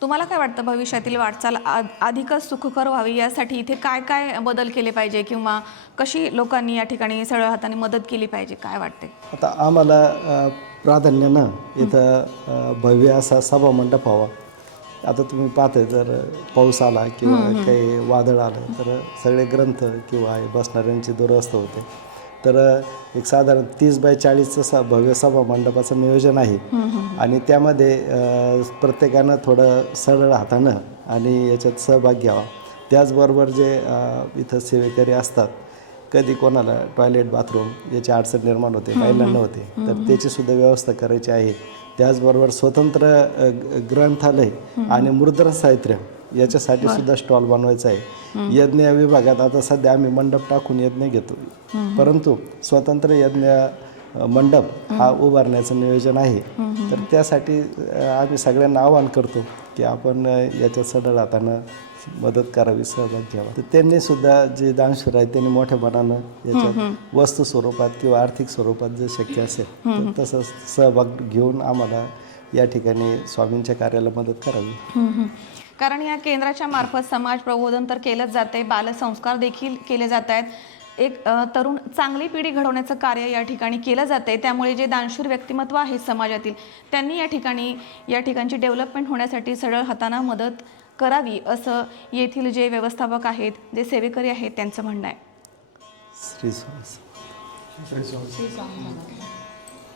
तुम्हाला काय वाटतं भविष्यातील वाटचाल अधिकच सुखकर व्हावी? यासाठी इथे काय काय बदल केले पाहिजे किंवा कशी लोकांनी या ठिकाणी सरळ हाताने मदत केली पाहिजे? काय वाटते आता आम्हाला प्राधान्यानं इथं भव्य असा सभा मंडप हवा. आता तुम्ही पाहताय जर पाऊस आला किंवा काही वादळ आलं तर सगळे ग्रंथ किंवा बसणाऱ्यांची दुरवस्था होते. तर एक साधारण तीस बाय चाळीसचं स भव्य सभा मंडपाचं नियोजन आहे. आणि त्यामध्ये प्रत्येकानं थोडं सरळ हातानं आणि याच्यात सहभाग घ्यावा. त्याचबरोबर जे इथं सेवेकरी असतात कधी कोणाला टॉयलेट बाथरूम याची अडचण निर्माण होते महिलांना होते तर त्याची सुद्धा व्यवस्था करायची आहे. त्याचबरोबर स्वतंत्र ग्रंथालय आणि मुद्रण साहित्य याच्यासाठी सुद्धा स्टॉल बनवायचा आहे. यज्ञ विभागात आता सध्या आम्ही मंडप टाकून यज्ञ घेतो. परंतु स्वतंत्र यज्ञ मंडप हा उभारण्याचं नियोजन आहे. तर त्यासाठी आम्ही सगळ्यांना आवाहन करतो की आपण अ, याच्यात सडळ हातानं मदत करावी सहभाग घ्यावा. तर त्यांनी सुद्धा जे दानशूर आहेत त्यांनी मोठ्या मनानं याच्यात वस्तू स्वरूपात किंवा आर्थिक स्वरूपात जे शक्य असेल तर तसं सहभाग घेऊन आम्हाला या ठिकाणी स्वामींच्या कार्याला मदत करावी. कारण या केंद्राच्या मार्फत समाज प्रबोधन तर केलंच जाते बालसंस्कार देखील केले जात आहेत एक तरुण चांगली पिढी घडवण्याचं कार्य या ठिकाणी केलं जाते त्यामुळे जे दानशूर व्यक्तिमत्व आहे समाजातील त्यांनी या ठिकाणी या ठिकाणची डेव्हलपमेंट होण्यासाठी सरळ हाताना मदत करावी असं येथील जे व्यवस्थापक आहेत जे सेवेकरी आहेत त्यांचं म्हणणं आहे.